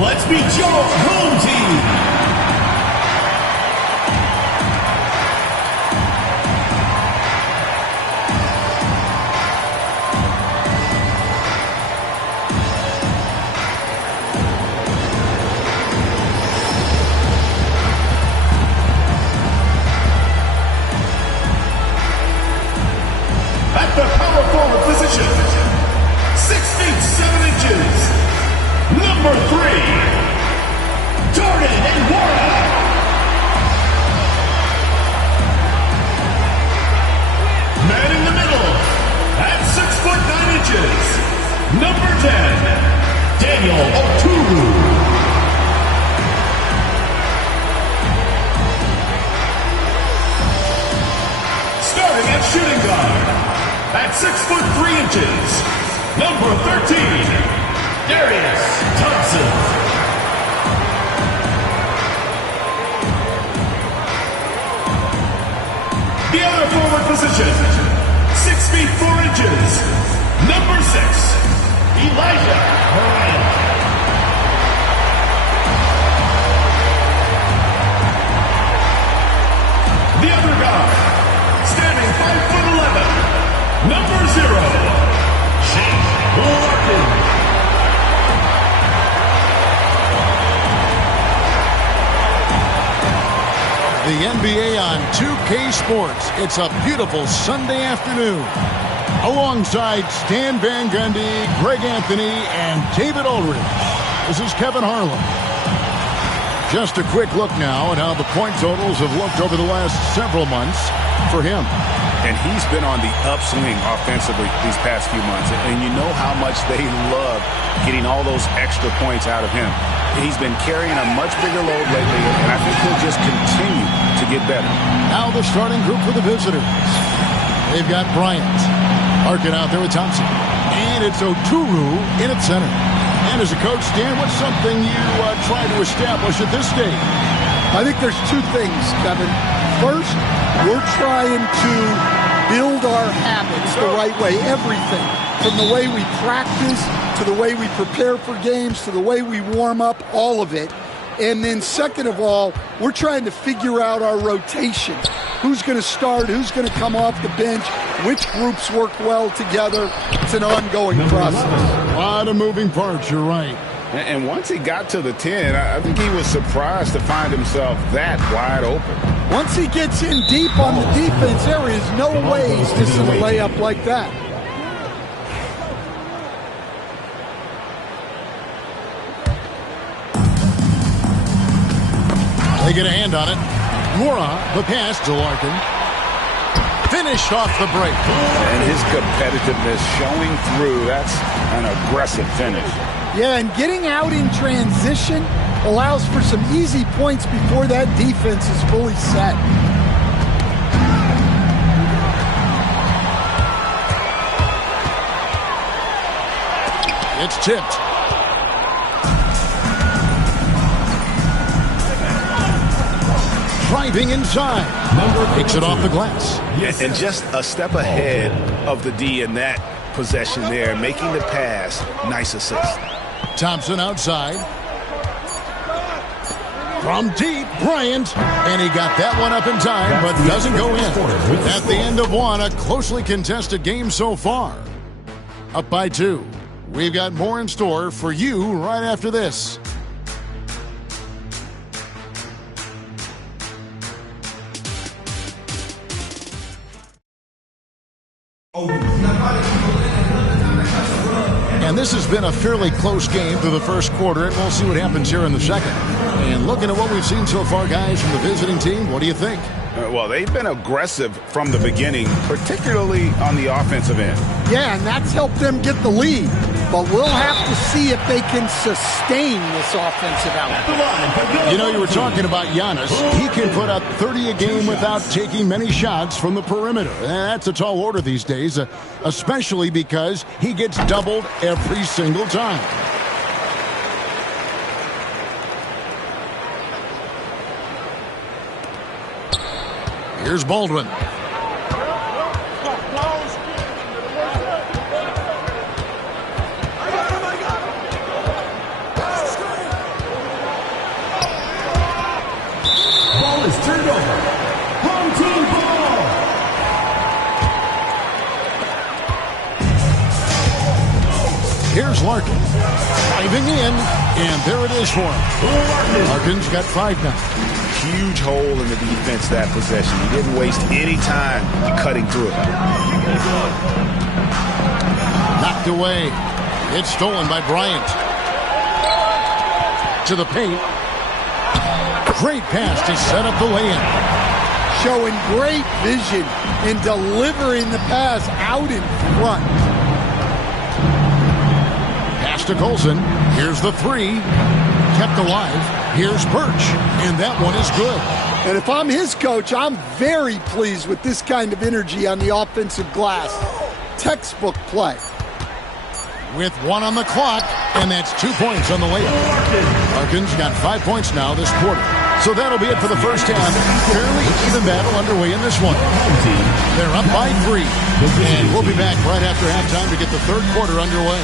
Let's meet your home team. At the power forward position, 6 feet 7 inches, number 3, Darden Nwora. Man in the middle, at 6 foot 9 inches, number 10, Daniel Oturu. Starting at shooting guard, at 6 foot 3 inches, number 13, Darius Thompson. The other forward position, 6 feet 4 inches, number 6, Elijah Bryant. The other guard, standing 5 foot 11, number 0, Shake Larkin. The NBA on 2K Sports. It's a beautiful Sunday afternoon. Alongside Stan Van Gundy, Greg Anthony, and David Aldridge, this is Kevin Harlan. Just a quick look now at how the point totals have looked over the last several months for him. And he's been on the upswing offensively these past few months. And you know how much they love getting all those extra points out of him. He's been carrying a much bigger load lately, and I think he'll just continue to get better. Now the starting group for the visitors. They've got Bryant. Larkin out there with Thompson. And it's Oturu in at center. And as a coach, Dan, what's something you try to establish at this stage? I think there's two things, Kevin. First, we're trying to build our habits the right way, everything. From the way we practice, to the way we prepare for games, to the way we warm up, all of it. And then second of all, we're trying to figure out our rotation. Who's going to start, who's going to come off the bench, which groups work well together. It's an ongoing process. A lot of moving parts, you're right. And once he got to the 10, I think he was surprised to find himself that wide open. Once he gets in deep on the defense, there is no way he's missing a layup like that. They get a hand on it. Nwora, the pass to Larkin. Finished off the break. And his competitiveness showing through. That's an aggressive finish. Yeah, and getting out in transition allows for some easy points before that defense is fully set. It's tipped. Driving inside. Takes it off the glass. And just a step ahead of the D in that possession there, making the pass. Nice assist. Thompson outside. From deep, Bryant. And he got that one up in time, but doesn't go in. At the end of one, a closely contested game so far. Up by 2. We've got more in store for you right after this. And this has been a fairly close game through the first quarter, and we'll see what happens here in the second. And looking at what we've seen so far, guys, from the visiting team, what do you think? Well, they've been aggressive from the beginning, particularly on the offensive end. Yeah, and that's helped them get the lead. But we'll have to see if they can sustain this offensive output. You know, you were talking about Giannis. He can put up 30 a game without taking many shots from the perimeter. That's a tall order these days, especially because he gets doubled every single time. Here's Baldwin. Here's Larkin. Driving in, and there it is for him. Larkin's got 5 now. Huge hole in the defense that possession. He didn't waste any time cutting through it. Knocked away. It's stolen by Bryant. To the paint. Great pass to set up the lay-in. Showing great vision in delivering the pass out in front. Pass to Colson. Here's the 3. Kept alive. Here's Birch. And that one is good. And if I'm his coach, I'm very pleased with this kind of energy on the offensive glass. Textbook play. With 1 on the clock, and that's 2 points on the layup. Larkin's got 5 points now this quarter. So that'll be it for the first half. Fairly even battle underway in this one. They're up by 3. And we'll be back right after halftime to get the third quarter underway.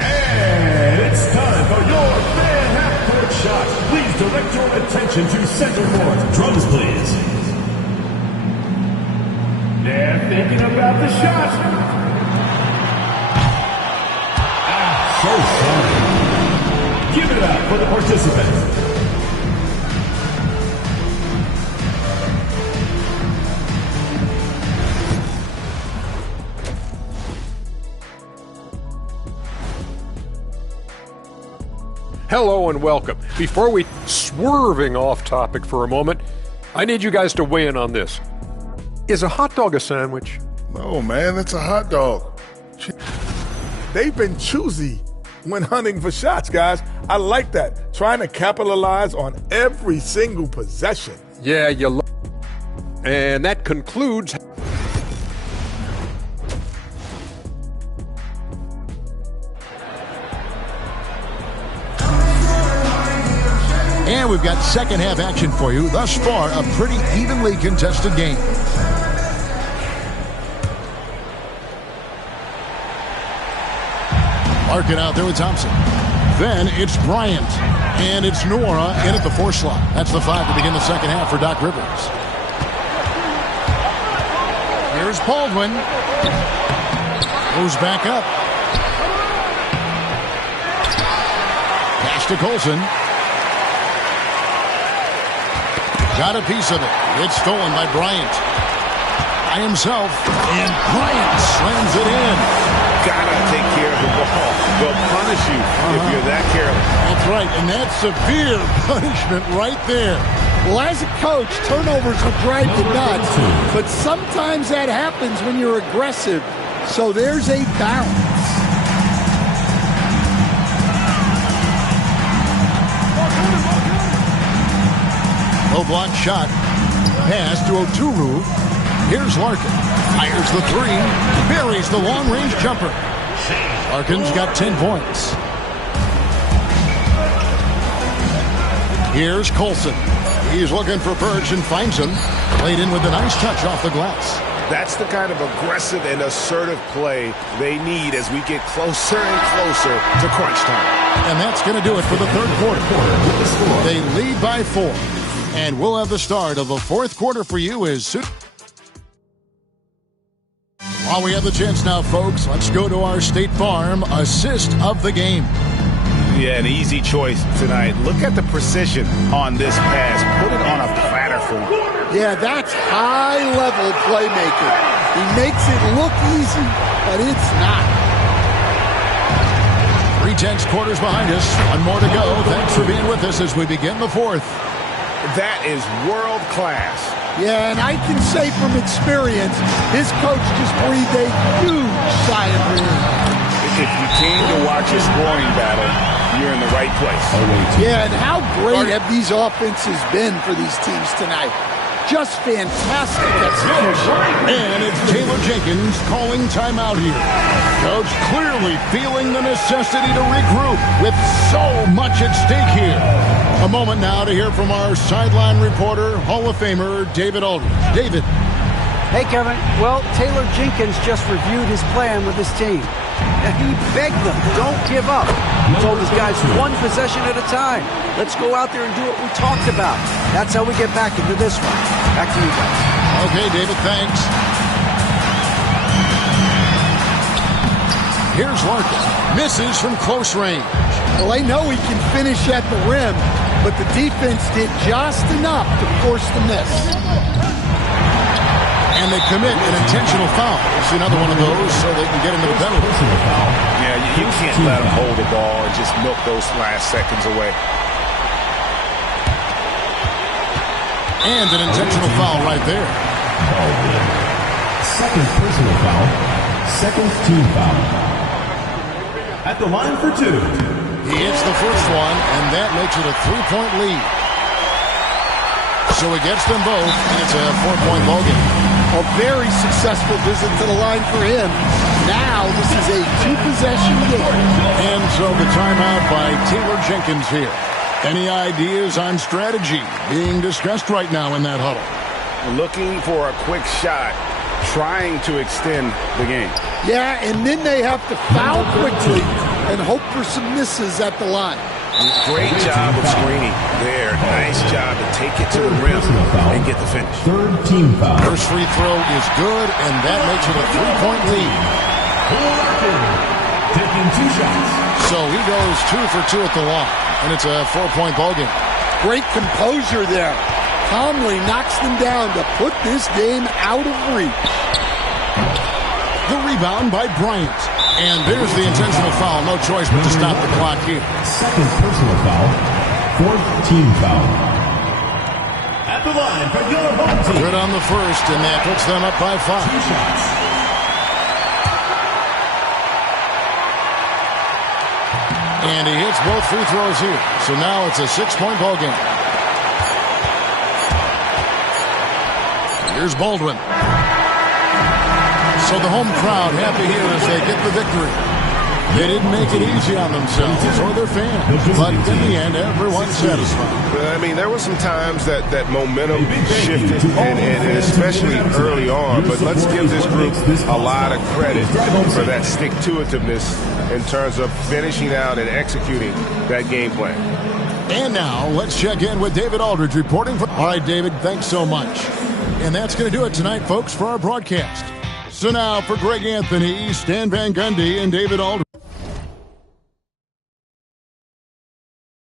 And it's time for your fan half-court shot. Please direct your attention to center court. Drums, please. They're thinking about the shot. So sorry. Give it up for the participant. Hello and welcome. Before we swerving off topic for a moment, I need you guys to weigh in on this. Is a hot dog a sandwich? No, man, it's a hot dog. They've been choosy when hunting for shots, guys. I like that. Trying to capitalize on every single possession. Yeah, and that concludes. And we've got second half action for you. Thus far, a pretty evenly contested game. Larkin out there with Thompson. Then it's Bryant. And it's Nora in at the 4 slot. That's the 5 to begin the second half for Doc Rivers. Here's Baldwin. Goes back up. Pass to Colson. Got a piece of it. It's stolen by Bryant. By himself. And Bryant slams it in. Gotta take care of the ball. They'll punish you if you're that careless. That's right. And that's severe punishment right there. Well, as a coach, turnovers will drive you nuts. But sometimes that happens when you're aggressive. So there's a balance. Low block shot. Pass to Oturu. Here's Larkin. Fires the 3. Buries the long-range jumper. Larkin's got 10 points. Here's Colson. He's looking for Birch and finds him. Played in with a nice touch off the glass. That's the kind of aggressive and assertive play they need as we get closer and closer to crunch time. And that's going to do it for the third quarter. They lead by 4. And we'll have the start of the fourth quarter for you as soon. While we have the chance now, folks, let's go to our State Farm assist of the game. Yeah, an easy choice tonight. Look at the precision on this pass. Put it on a platter for him. Yeah, that's high-level playmaking. He makes it look easy, but it's not. 3/10 quarters behind us. One more to go. Thanks for being with us as we begin the fourth. That is world class. Yeah, and I can say from experience, his coach just breathed a huge sigh of relief. If you came to watch a scoring battle, you're in the right place. Yeah, and how great have these offenses been for these teams tonight? Just fantastic execution. And it's Taylor Jenkins calling timeout here. Coach clearly feeling the necessity to regroup with so much at stake here. A moment now to hear from our sideline reporter, Hall of Famer David Aldridge. David. Hey, Kevin. Well, Taylor Jenkins just reviewed his plan with his team. And he begged them, don't give up. He told his guys, one possession at a time. Let's go out there and do what we talked about. That's how we get back into this one. Back to you guys. Okay, David, thanks. Here's Larkin. Misses from close range. Well, they know he can finish at the rim, but the defense did just enough to force the miss. And they commit an intentional foul. It's another one of those so they can get into the penalty. Yeah, you can't let them hold the ball and just milk those last seconds away. And an intentional foul right there. Second personal foul. Second team foul. At the line for 2. He hits the first one, and that makes it a 3-point lead. So he gets them both, and it's a 4-point ballgame. A very successful visit to the line for him. Now this is a 2-possession game. And so the timeout by Taylor Jenkins here. Any ideas on strategy being discussed right now in that huddle? Looking for a quick shot, trying to extend the game. Yeah, and then they have to foul quickly and hope for some misses at the line. Great job of screening there. Nice job to take it to the rim and get the finish. Third team foul. First free throw is good, and that makes it a 3-point lead. Larkin taking 2 shots. So he goes 2 for 2 at the line, and it's a 4-point ballgame. Great composure there. Calmly knocks them down to put this game out of reach. The rebound by Bryant. And there's the intentional foul. No choice but to stop the clock here. Second personal foul. Fourth team foul. At the line for your home team. Good on the first, and that puts them up by 5. 2 shots. And he hits both free throws here. So now it's a 6-point ballgame. Here's Baldwin. So the home crowd happy here as they get the victory. They didn't make it easy on themselves or their fans, but in the end, everyone's satisfied. I mean, there were some times that momentum shifted, and especially early on, but let's give this group a lot of credit for that stick-to-itiveness in terms of finishing out and executing that game plan. And now, let's check in with David Aldridge reporting. All right, David, thanks so much. And that's going to do it tonight, folks, for our broadcast. So now, for Greg Anthony, Stan Van Gundy, and David Aldridge.